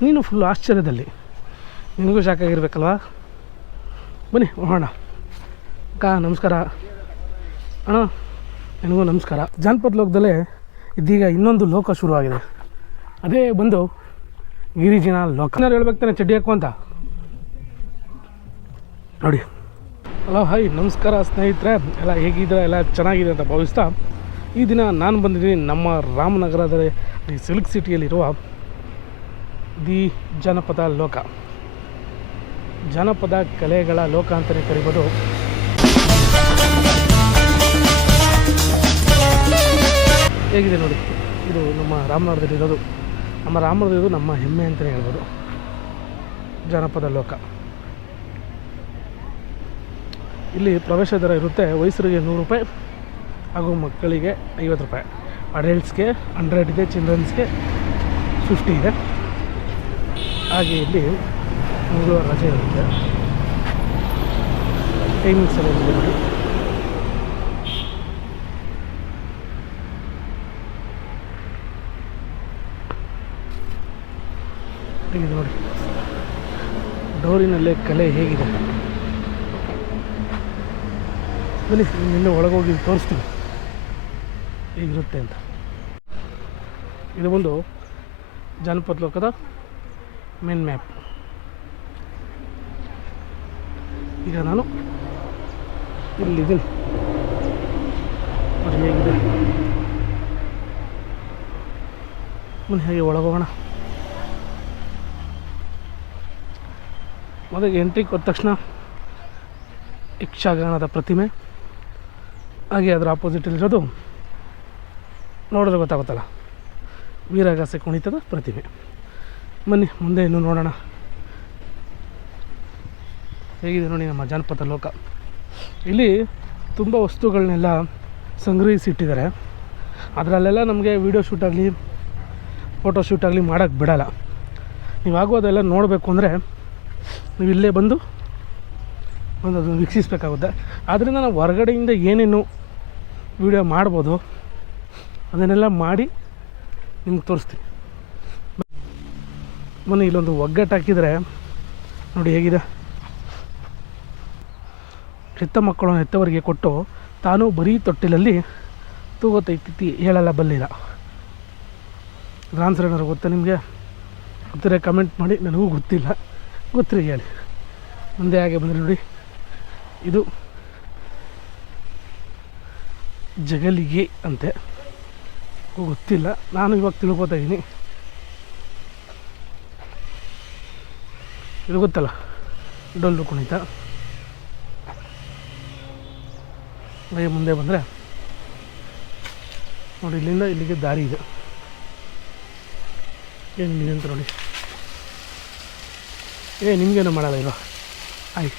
ನೀನು ಫುಲ್ಲು ಆಶ್ಚರ್ಯದಲ್ಲಿ, ನಿನಗೂ ಶಾಕ್ ಆಗಿರ್ಬೇಕಲ್ವಾ. ಬನ್ನಿ ಹೋಗೋಣ. ಅಕ್ಕ ನಮಸ್ಕಾರ. ಅಣ್ಣ ನಿನಗೂ ನಮಸ್ಕಾರ. ಜಾನಪದ ಲೋಕದಲ್ಲೇ ಇದೀಗ ಇನ್ನೊಂದು ಲೋಕ ಶುರುವಾಗಿದೆ, ಅದೇ ಬಂದು ಗಿರಿಜನ ಲೋಕ. ನಾನು ಹೇಳ್ಬೇಕು ತಾನೆ ಚಡ್ಡಿ ಹಾಕು ಅಂತ ನೋಡಿ. ಹಲೋ ಹಾಯ್ ನಮಸ್ಕಾರ ಸ್ನೇಹಿತರೆ, ಎಲ್ಲ ಹೇಗಿದ್ರೆ ಎಲ್ಲ ಚೆನ್ನಾಗಿದೆ ಅಂತ ಭಾವಿಸ್ತಾ ಈ ದಿನ ನಾನು ಬಂದಿದ್ದೀನಿ ನಮ್ಮ ರಾಮನಗರದ ಈ ಸಿಲ್ಕ್ ಸಿಟಿಯಲ್ಲಿರುವ ದಿ ಜನಪದ ಲೋಕ, ಜನಪದ ಕಲೆಗಳ ಲೋಕ ಅಂತಲೇ ಕರಿಬೋದು. ಹೇಗಿದೆ ನೋಡಿ, ಇದು ನಮ್ಮ ರಾಮನಗರದಲ್ಲಿರೋದು. ನಮ್ಮ ರಾಮನಗರದ್ದು ನಮ್ಮ ಹೆಮ್ಮೆ ಅಂತಲೇ ಹೇಳ್ಬೋದು, ಜನಪದ ಲೋಕ. ಇಲ್ಲಿ ಪ್ರವೇಶ ದರ ಇರುತ್ತೆ. ವಯಸ್ಸರಿಗೆ 100 ರೂಪಾಯಿ ಹಾಗೂ ಮಕ್ಕಳಿಗೆ 50 ರೂಪಾಯಿ. ಅಡಲ್ಟ್ಸ್ಗೆ 100 ಇದೆ, ಚಿಲ್ಡ್ರನ್ಸ್ಗೆ 50 ಇದೆ. ಹಾಗೆ ಇಲ್ಲಿ ಮಂಗಳವಾರ ರಜೆ ಇರುತ್ತೆ. ಟೈಮಿಂಗ್ಸ್ ಎಲ್ಲ ಇದೆ ನೋಡಿ. ಹೇಗಿದೆ ನೋಡಿ, ಡೋರಿನಲ್ಲೇ ಕಲೆ ಹೇಗಿದೆ. ಬನ್ನಿ ನಿನ್ನೆ ಒಳಗೋಗಿ ತೋರಿಸ್ತೀನಿ ಹೇಗಿರುತ್ತೆ ಅಂತ. ಇದು ಒಂದು ಜಾನಪದ ಲೋಕದ ಮೇನ್ ಮ್ಯಾಪ್. ಈಗ ನಾನು ಇಲ್ಲಿದ್ದೀನಿ ನೋಡಿ ಹೇಗಿದೆ. ಬನ್ನಿ ಹೇಗೆ ಒಳಗೋಗೋಣ. ಮೊದಲಿಗೆ ಎಂಟ್ರಿಗೆ ಹೋದ ತಕ್ಷಣ ಯಕ್ಷಗಾನದ ಪ್ರತಿಮೆ, ಹಾಗೆ ಅದರ ಆಪೋಸಿಟಲ್ಲಿರೋದು ನೋಡಿದ್ರೆ ಗೊತ್ತಾಗುತ್ತಲ್ಲ ವೀರಗಾಸೆ ಕುಣಿತದ ಪ್ರತಿಮೆ. ಬನ್ನಿ ಮುಂದೆ ಇನ್ನೂ ನೋಡೋಣ ಹೇಗಿದೆ ನೋಡಿ ನಮ್ಮ ಜಾನಪದ ಲೋಕ. ಇಲ್ಲಿ ತುಂಬ ವಸ್ತುಗಳನ್ನೆಲ್ಲ ಸಂಗ್ರಹಿಸಿಟ್ಟಿದ್ದಾರೆ. ಅದರಲ್ಲೆಲ್ಲ ನಮಗೆ ವೀಡಿಯೋ ಶೂಟಾಗಲಿ ಫೋಟೋ ಶೂಟಾಗಲಿ ಮಾಡೋಕ್ಕೆ ಬಿಡೋಲ್ಲ. ನೀವಾಗೂ ಅದೆಲ್ಲ ನೋಡಬೇಕು ಅಂದರೆ ನೀವು ಇಲ್ಲೇ ಬಂದು ಅದನ್ನು ವೀಕ್ಷಿಸಬೇಕಾಗುತ್ತೆ. ಆದ್ದರಿಂದ ನಾವು ಹೊರಗಡೆಯಿಂದ ಏನೇನು ವೀಡಿಯೋ ಮಾಡ್ಬೋದು ಅದನ್ನೆಲ್ಲ ಮಾಡಿ ನಿಮ್ಗೆ ತೋರಿಸ್ತೀನಿ. ಮೊನ್ನೆ ಇಲ್ಲೊಂದು ಒಗ್ಗಟ್ಟು ಹಾಕಿದರೆ ನೋಡಿ ಹೇಗಿದೆ. ಹೆತ್ತ ಮಕ್ಕಳನ್ನು ಹೆತ್ತವರಿಗೆ ಕೊಟ್ಟು ತಾನು ಬರೀ ತೊಟ್ಟಿಲಲ್ಲಿ ತೂಗುತ್ತೈತಿ ಹೇಳಲ್ಲ ಬಲ್ಲಿಲ್ಲ. ಆನ್ಸರ್ ಏನಾದ್ರು ಗೊತ್ತಾ ನಿಮಗೆ? ಗೊತ್ತಿರೋ ಕಮೆಂಟ್ ಮಾಡಿ, ನನಗೂ ಗೊತ್ತಿಲ್ಲ, ಗೊತ್ತಿರಿ ಹೇಳಿ. ಮುಂದೆ ಹಾಗೆ ಬಂದರೆ ನೋಡಿ, ಇದು ಜಗಲಿಗೆ ಅಂತೆ, ಗೊತ್ತಿಲ್ಲ, ನಾನು ಇವಾಗ ತಿಳ್ಕೊತಾ ಇದ್ದೀನಿ. ಇದು ಗೊತ್ತಲ್ಲ ಡೊಳ್ಳು ಕುಣಿತ. ಹಾಗೆ ಮುಂದೆ ಬಂದರೆ ನೋಡಿ ಇಲ್ಲಿಂದ ಇಲ್ಲಿಗೆ ದಾರಿ ಇದೆ. ಏನಿದೆ ಅಂತ ನೋಡಿ. ನಿಮಗೇನು ಮಾಡಲ್ಲ ಇರೋ ಆಯ್ತು.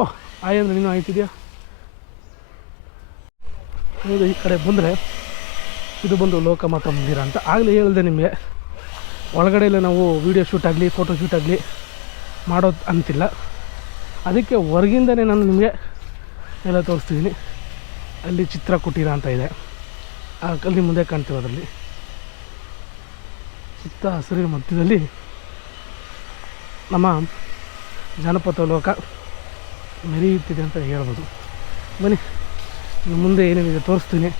ಓಹ್ ಆಯ್ ಅಂದರೆ ನೀನು ಆಯ್ತಿದೆಯಾ? ಹೌದು, ಈ ಕಡೆ ಬಂದರೆ ಇದು ಬಂದು ಲೋಕಮಾತಾ ಮಂದಿರ ಅಂತ ಆಗಲೇ ಹೇಳಿದೆ ನಿಮಗೆ. ಒಳಗಡೆ ಎಲ್ಲ ನಾವು ವೀಡಿಯೋ ಶೂಟ್ ಆಗಲಿ ಫೋಟೋ ಶೂಟ್ ಆಗಲಿ ಮಾಡೋದು ಅಂತಿಲ್ಲ. ಅದಕ್ಕೆ ಹೊರಗಿಂದನೇ ನಾನು ನಿಮಗೆ ಎಲ್ಲ ತೋರಿಸ್ತಿದ್ದೀನಿ. ಅಲ್ಲಿ ಚಿತ್ರಕುಟೀರ ಅಂತ ಇದೆ, ಆ ಕಲ್ಲಿ ಮುಂದೆ ಕಾಣ್ತಿರೋದ್ರಲ್ಲಿ ಸುತ್ತ ಹಸಿರಿನ ಮಧ್ಯದಲ್ಲಿ ನಮ್ಮ ಜಾನಪದ ಲೋಕ ಮೆರೆಯುತ್ತಿದೆ ಅಂತ ಹೇಳ್ಬೋದು. ಬನ್ನಿ ಮುಂದೆ ಏನೇನಿದೆ ತೋರಿಸ್ತೀನಿ.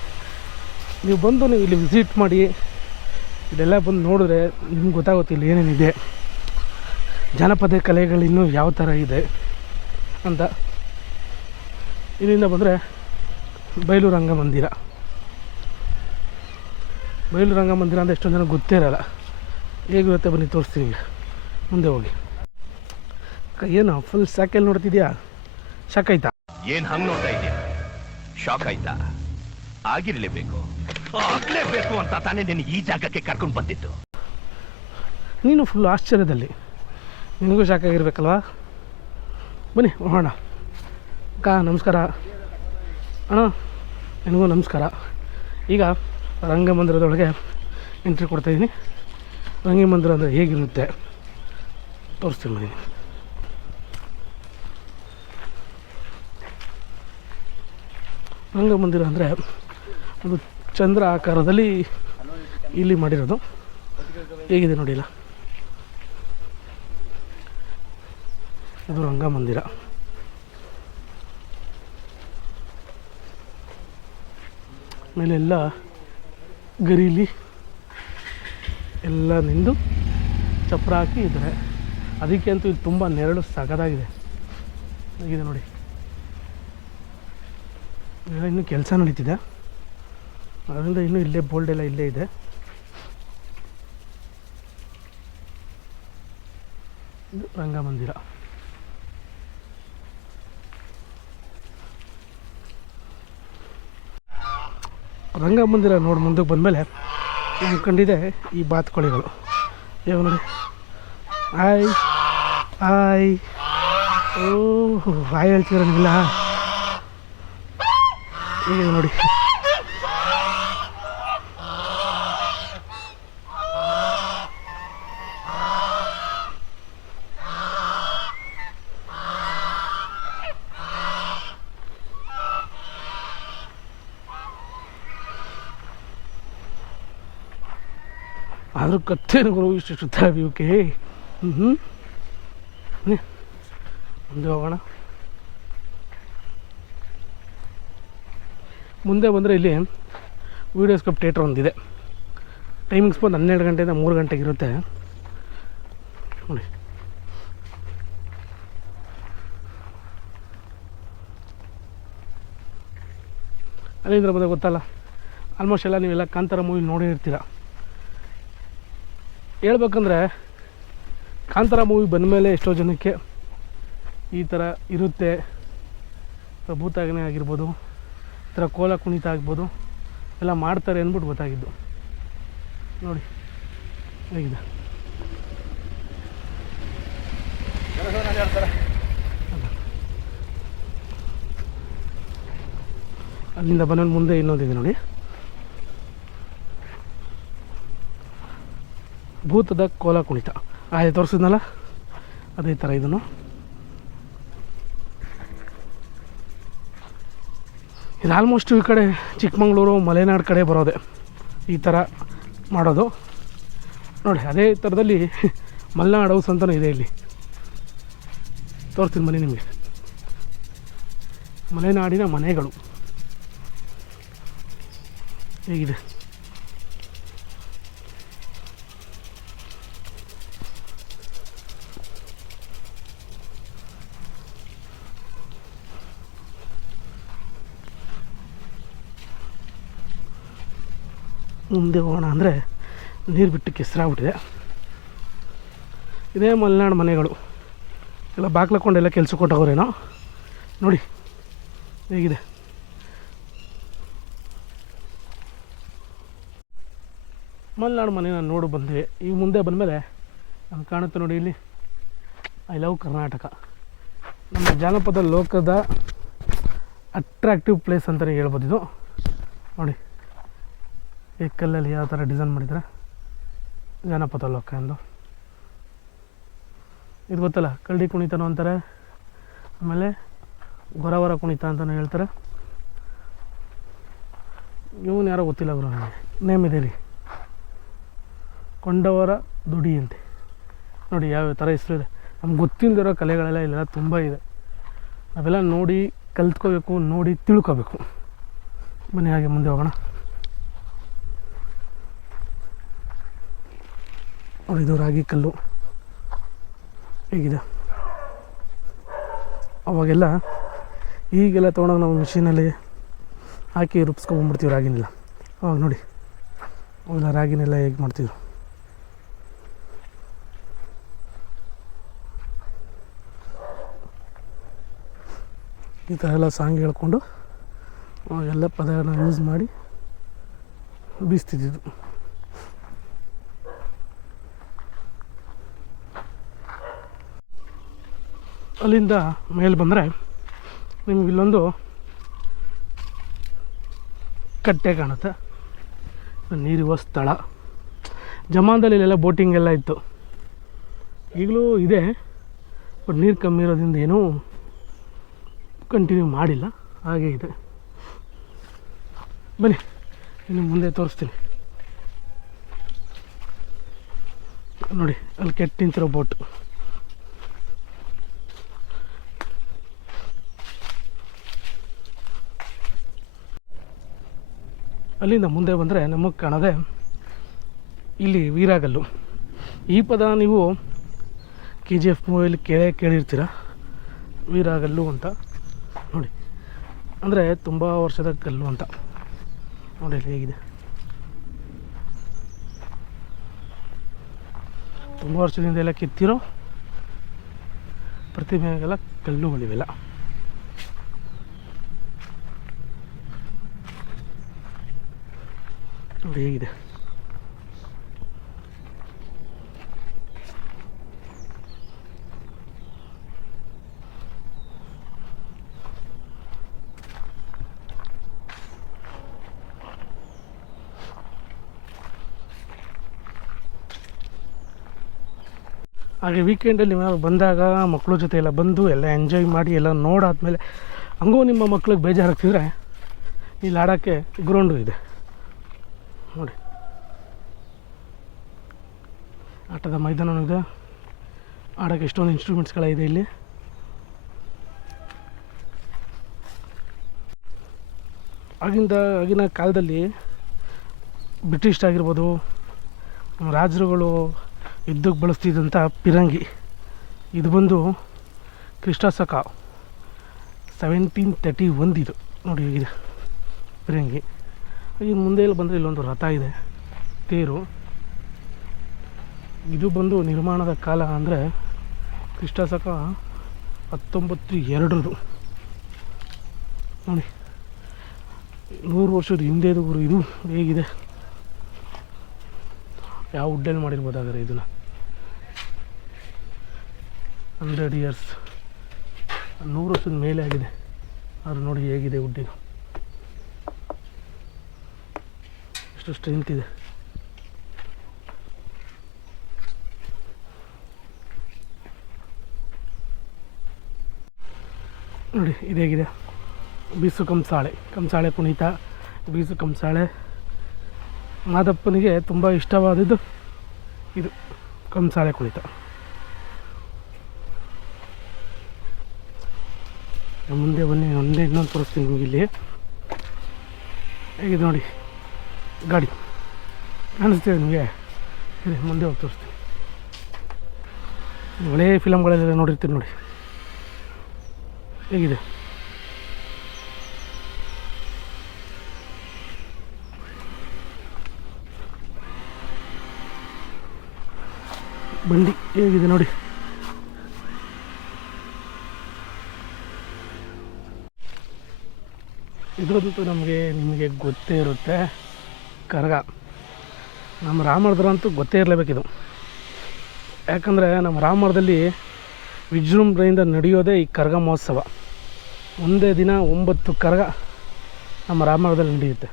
ನೀವು ಬಂದು ನೀವು ಇಲ್ಲಿ ವಿಸಿಟ್ ಮಾಡಿ, ಇದೆಲ್ಲ ಬಂದು ನೋಡಿದ್ರೆ ನಿಮ್ಗೆ ಗೊತ್ತಾಗುತ್ತೆ ಇಲ್ಲಿ ಏನೇನಿದೆ, ಜಾನಪದ ಕಲೆಗಳಿನ್ನೂ ಯಾವ ಥರ ಇದೆ ಅಂತ. ಇಲ್ಲಿಂದ ಬಂದರೆ ಬಯಲು ರಂಗಮಂದಿರ. ಬಯಲು ರಂಗಮಂದಿರ ಅಂದರೆ ಎಷ್ಟೊಂದು ಜನ ಗೊತ್ತೇ ಇರೋಲ್ಲ. ಹೇಗಿರುತ್ತೆ ಬನ್ನಿ ತೋರಿಸ್ತೀನಿ. ಈಗ ಮುಂದೆ ಹೋಗಿ. ಏನು ಫುಲ್ ಸಾಕಲ್ಲಿ ನೋಡ್ತಿದ್ಯಾ? ಶಾಕ್ ಆಯ್ತಾ? ಏನು ಹಂಗೆ ನೋಡ್ತಾ ಇದೆಯಾ? ಶಾಕ್ ಆಯ್ತಾ? ಆಗಿರಲೇಬೇಕು, ಆಗಲೇಬೇಕು ಅಂತ ತಾನೇ ನೀನು ಈ ಜಾಗಕ್ಕೆ ಕರ್ಕೊಂಡು ಬಂದಿದ್ದು. ನೀನು ಫುಲ್ ಆಶ್ಚರ್ಯದಲ್ಲಿ, ನಿನಗೂ ಶಾಕ್ ಆಗಿರ್ಬೇಕಲ್ವಾ. ಬನ್ನಿ ಹೋಗೋಣ. ಅಕ್ಕ ನಮಸ್ಕಾರ. ಅಣ್ಣ ನಿನಗೂ ನಮಸ್ಕಾರ. ಈಗ ರಂಗಮಂದಿರದೊಳಗೆ ಎಂಟ್ರಿ ಕೊಡ್ತಾಯಿದ್ದೀನಿ. ರಂಗಮಂದಿರ ಅಂದರೆ ಹೇಗಿರುತ್ತೆ ತೋರಿಸ್ತೀನಿ ಬನ್ನಿ. ರಂಗಮಂದಿರ ಅಂದರೆ ಒಂದು ಚಂದ್ರ ಆಕಾರದಲ್ಲಿ ಇಲ್ಲಿ ಮಾಡಿರೋದು. ಹೇಗಿದೆ ನೋಡಿಲ್ಲ, ಇದು ರಂಗಮಂದಿರ. ಮೇಲೆಲ್ಲ ಗರೀಲಿ ಎಲ್ಲ ನಿಂದು ಚಪ್ರ ಹಾಕಿ ಇದ್ದಾರೆ. ಅದಕ್ಕೆ ಅಂತೂ ಇದು ತುಂಬ ನೆರಳು ಸಗದಾಗಿದೆ ಆಗಿದೆ ನೋಡಿ. ಇದೆಲ್ಲ ಇನ್ನೂ ಕೆಲಸ ನಡೀತಿದೆ, ಅದರಿಂದ ಇನ್ನೂ ಇಲ್ಲೇ ಬೋಲ್ಡ್ ಎಲ್ಲ ಇಲ್ಲೇ ಇದೆ. ಇದು ರಂಗಮಂದಿರ. ರಂಗಮಂದಿರ ನೋಡಿ ಮುಂದಕ್ಕೆ ಬಂದಮೇಲೆ ನಾನು ಕಂಡಿದೆ ಈ ಬಾತುಕೋಳಿಗಳು. ಯಾವ ನೋಡಿ, ಆಯ್ ಆಯ್, ಓಹ್ ಆಯ್ ಹೇಳ್ತೀರ ನಿಲ್ಲ, ಈಗ ನೋಡಿ ಆದರೂ ಕತ್ತೇನು ಗುರು ಇಷ್ಟು ಸುತ್ತ ಇವಕ್ಕೆ. ಮುಂದೆ ಹೋಗೋಣ. ಮುಂದೆ ಬಂದರೆ ಇಲ್ಲಿ ವೀಡಿಯೋಸ್ಕೋಪ್ ಥಿಯೇಟ್ರ್ ಒಂದಿದೆ. ಟೈಮಿಂಗ್ಸ್ ಬಂದು 12 ಗಂಟೆಯಿಂದ 3 ಗಂಟೆಗೆ ಇರುತ್ತೆ ನೋಡಿ. ಅಲ್ಲಿಂದ ಬಂದಾಗ ಗೊತ್ತಲ್ಲ, ಆಲ್ಮೋಸ್ಟ್ ಎಲ್ಲ ನೀವೆಲ್ಲ ಕಾಂತಾರ ಮೂವಿ ನೋಡಿರ್ತೀರ. ಹೇಳ್ಬೇಕಂದ್ರೆ ಕಾಂತಾರ ಮೂವಿ ಬಂದಮೇಲೆ ಎಷ್ಟೋ ಜನಕ್ಕೆ ಈ ಥರ ಇರುತ್ತೆ, ಭೂತಾಗನೆ ಆಗಿರ್ಬೋದು, ಈ ಥರ ಕೋಲ ಕುಣಿತ ಆಗ್ಬೋದು, ಎಲ್ಲ ಮಾಡ್ತಾರೆ ಅಂದ್ಬಿಟ್ಟು ಗೊತ್ತಾಗಿದ್ದು ನೋಡಿ. ಹೇಗಿದೆ ಅಲ್ಲಿಂದ ಬಂದ ಮುಂದೆ ಇನ್ನೊಂದಿದೆ ನೋಡಿ, ಭೂತದ ಕೋಲ ಕುಣಿತ. ಅದೇ ತೋರಿಸಿದ್ನಲ್ಲ ಅದೇ ಥರ ಇದನ್ನು. ಇದು ಆಲ್ಮೋಸ್ಟ್ ಈ ಕಡೆ ಚಿಕ್ಕಮಂಗ್ಳೂರು ಮಲೆನಾಡು ಕಡೆ ಬರೋದೆ ಈ ಥರ ಮಾಡೋದು ನೋಡಿ. ಅದೇ ಥರದಲ್ಲಿ ಮಲೆನಾಡು ಹೌಸ್ ಅಂತಲೂ ಇದೆ ಇಲ್ಲಿ, ತೋರಿಸ್ತೀನಿ ಬನ್ನಿ ನಿಮಗೆ. ಮಲೆನಾಡಿನ ಮನೆಗಳು ಹೇಗಿದೆ. ಮುಂದೆ ಹೋಗೋಣ ಅಂದರೆ ನೀರು ಬಿಟ್ಟು ಕೆಸರಾಗ್ಬಿಟ್ಟಿದೆ. ಇದೇ ಮಲೆನಾಡು ಮನೆಗಳು, ಎಲ್ಲ ಬಾಗ್ಲಕ್ಕೊಂಡೆಲ್ಲ ಕೆಲಸ ಕೊಟ್ಟವ್ರೇನೋ ನೋಡಿ ಹೇಗಿದೆ. ಮಲೆನಾಡು ಮನೆ ನಾನು ನೋಡಿ ಬಂದ್ವಿ. ಈಗ ಮುಂದೆ ಬಂದಮೇಲೆ ನಮ್ಗೆ ಕಾಣುತ್ತೆ ನೋಡಿ ಇಲ್ಲಿ ಐ ಲವ್ ಕರ್ನಾಟಕ, ನಮ್ಮ ಜಾನಪದ ಲೋಕದ ಅಟ್ರಾಕ್ಟಿವ್ ಪ್ಲೇಸ್ ಅಂತಲೇ ಹೇಳ್ಬೋದು ಇದು ನೋಡಿ. ಈ ಕಲ್ಲಲ್ಲಿ ಯಾವ ಥರ ಡಿಸೈನ್ ಮಾಡಿದ್ದಾರೆ, ಜಾನಪದ ಲೋಕ ಎಂದು. ಇದು ಗೊತ್ತಲ್ಲ, ಕರಡಿ ಕುಣಿತನೂ ಅಂತಾರೆ, ಆಮೇಲೆ ಗೊರವರ ಕುಣಿತ ಅಂತಲೂ ಹೇಳ್ತಾರೆ. ಇವನು ಯಾರೋ ಗೊತ್ತಿಲ್ಲ ಗುರು, ನನಗೆ ನೇಮ್ ಇದೆ ರೀ, ಕೊಂಡವರ ದುಡಿ ಅಂತೆ ನೋಡಿ. ಯಾವ ಥರ ಹೆಸರು ಇದೆ, ನಮ್ಗೆ ಗೊತ್ತಿಲ್ಲದಿರೋ ಕಲೆಗಳೆಲ್ಲ ಇಲ್ಲೆಲ್ಲ ತುಂಬ ಇದೆ. ನಾವೆಲ್ಲ ನೋಡಿ ಕಲ್ತ್ಕೋಬೇಕು, ನೋಡಿ ತಿಳ್ಕೋಬೇಕು. ಬನ್ನಿ ಹಾಗೆ ಮುಂದೆ ಹೋಗೋಣ. ಇದು ರಾಗಿ ಕಲ್ಲು ಹೇಗಿದೆ. ಅವಾಗೆಲ್ಲ ಈಗೆಲ್ಲ ತೊಗೊಂಡೋಗಿ ನಾವು ಮಿಷಿನಲ್ಲಿ ಹಾಕಿ ರುಬ್ಸ್ಕೊಂಬಂದ್ಬಿಡ್ತೀವಿ ರಾಗಿನೆಲ್ಲ. ಅವಾಗ ನೋಡಿ ಅವೆಲ್ಲ ರಾಗಿನೆಲ್ಲ ಹೇಗೆ ಮಾಡ್ತಿದ್ರು. ಈ ಥರ ಎಲ್ಲ ಸಾಂಗ್ ಹೇಳ್ಕೊಂಡು ಅವಾಗೆಲ್ಲ ಪದಗಳನ್ನ ಯೂಸ್ ಮಾಡಿ ಬೀಸ್ತಿದ್ದಿದ್ದು. ಅಲ್ಲಿಂದ ಮೇಲೆ ಬಂದರೆ ನಿಮ್ಗೆ ಇಲ್ಲೊಂದು ಕಟ್ಟೆ ಕಾಣುತ್ತೆ, ನೀರಿರುವ ಸ್ಥಳ. ಜಮಾನದಲ್ಲಿ ಇಲ್ಲೆಲ್ಲ ಬೋಟಿಂಗ್ ಎಲ್ಲ ಇತ್ತು, ಈಗಲೂ ಇದೆ, ಬಟ್ ನೀರು ಕಮ್ಮಿ ಇರೋದ್ರಿಂದ ಏನೂ ಕಂಟಿನ್ಯೂ ಮಾಡಿಲ್ಲ, ಹಾಗೆ ಇದೆ. ಬನ್ನಿ ಇನ್ನು ಮುಂದೆ ತೋರಿಸ್ತೀನಿ ನೋಡಿ. ಅಲ್ಲಿ ಕೆಟ್ಟು ನಿಂತಿರೋ ಬೋಟು ಅಲ್ಲಿಂದ ಮುಂದೆ ಬಂದರೆ ನಮಗೆ ಕಾಣೋದೆ ಇಲ್ಲಿ ವೀರಾಗಲ್ಲು. ಈ ಪದ ನೀವು KGF ಮೂವಿಯಲ್ಲಿ ಕೇಳಿರ್ತೀರ, ವೀರಾಗಲ್ಲು ಅಂತ ನೋಡಿ. ಅಂದರೆ ತುಂಬ ವರ್ಷದ ಕಲ್ಲು ಅಂತ ನೋಡಿ ಹೇಗಿದೆ. ತುಂಬ ವರ್ಷದಿಂದ ಎಲ್ಲ ಕಿತ್ತಿರೋ ಪ್ರತಿಮೆಗೆಲ್ಲ ಕಲ್ಲುಗಳಿವೆಲ್ಲ. ನೋಡಿ ಹೇಗಿದೆ. ಹಾಗೆ ವೀಕೆಂಡಲ್ಲಿ ಏನಾದ್ರು ಬಂದಾಗ ಮಕ್ಕಳ ಜೊತೆ ಎಲ್ಲ ಬಂದು ಎಲ್ಲ ಎಂಜಾಯ್ ಮಾಡಿ ಎಲ್ಲ ನೋಡಾದ್ಮೇಲೆ ಹಂಗೂ ನಿಮ್ಮ ಮಕ್ಳಿಗೆ ಬೇಜಾರಾಗ್ತಿದ್ರೆ ಇಲ್ಲಿ ಆಡೋಕ್ಕೆ ಗ್ರೌಂಡು ಇದೆ ನೋಡಿ. ಆಟದ ಮೈದಾನವೂ ಇದೆ, ಆಡೋಕ್ಕೆ ಎಷ್ಟೊಂದು ಇನ್ಸ್ಟ್ರೂಮೆಂಟ್ಸ್ಗಳಿದೆ ಇಲ್ಲಿ. ಆಗಿನ ಕಾಲದಲ್ಲಿ ಬ್ರಿಟಿಷ್ ಆಗಿರ್ಬೋದು, ರಾಜರುಗಳು ಯುದ್ಧಕ್ಕೆ ಬಳಸ್ತಿದ್ದಂಥ ಪಿರಂಗಿ, ಇದು ಬಂದು ಕ್ರಿಸ್ಟಶಕ 1731 ಇದು ನೋಡಿ ಹೇಗಿದೆ ಪಿರಂಗಿ. ಈ ಮುಂದೆ ಇಲ್ಲಿ ಬಂದರೆ ಇಲ್ಲೊಂದು ರಥ ಇದೆ, ತೇರು. ಇದು ಬಂದು ನಿರ್ಮಾಣದ ಕಾಲ ಅಂದರೆ ಕ್ರಿಸ್ಟಶಕ 1902 ನೋಡಿ. 100 ವರ್ಷದ ಹಿಂದೆದು ಗುರು ಇದು ಹೇಗಿದೆ. ಯಾವ ವುಡ್ಡಲ್ಲಿ ಮಾಡಿರ್ಬೋದಾದರೆ ಇದನ್ನು 100 ಇಯರ್ಸ್, 100 ವರ್ಷದ ಮೇಲೆ ಆಗಿದೆ. ಆದ್ರೆ ನೋಡಿ ಹೇಗಿದೆ ವುಡ್ಡಿದು, ಎಷ್ಟು ಸ್ಟ್ರೆಂತ್ ಇದೆ. ನೋಡಿ ಇದೇಗಿದೆ ಬೀಸು ಕಂಸಾಳೆ ಕುಣಿತ, ಬೀಸು ಕಂಸಾಳೆ. ಮಾದಪ್ಪನಿಗೆ ತುಂಬ ಇಷ್ಟವಾದದ್ದು ಇದು ಕಂಸಾಳೆ ಕುಣಿತ. ಮುಂದೆ ಬನ್ನಿ, ಇನ್ನೊಂದು ತೋರಿಸ್ತೀನಿ ನಿಮಗೆ. ಇಲ್ಲಿ ಹೇಗಿದೆ ನೋಡಿ ಗಾಡಿ, ಕಾಣಿಸ್ತೀವಿ ನಿಮಗೆ. ಮುಂದೆ ಹೋಗಿ ತೋರಿಸ್ತೀನಿ. ಒಳ್ಳೆ ಫಿಲಮ್ಗಳೆಲ್ಲ ನೋಡಿರ್ತೀನಿ ನೋಡಿ ಹೇಗಿದೆ. ಬಂಡಿ ಹೇಗಿದೆ ನೋಡಿ. ಇದ್ರದ್ದು ನಿಮಗೆ ಗೊತ್ತೇ ಇರುತ್ತೆ, ಕರಗ. ನಮ್ಮ ರಾಮರದಂತೂ ಗೊತ್ತೇ ಇರಲೇಬೇಕಿದು. ಯಾಕಂದರೆ ನಮ್ಮ ರಾಮರದಲ್ಲಿ ವಿಜೃಂಭಣೆಯಿಂದ ನಡೆಯೋದೇ ಈ ಕರಗ ಮಹೋತ್ಸವ. ಒಂದೇ ದಿನ 9 ಕರಗ ನಮ್ಮ ರಾಮರದಲ್ಲಿ ನಡೆಯುತ್ತೆ.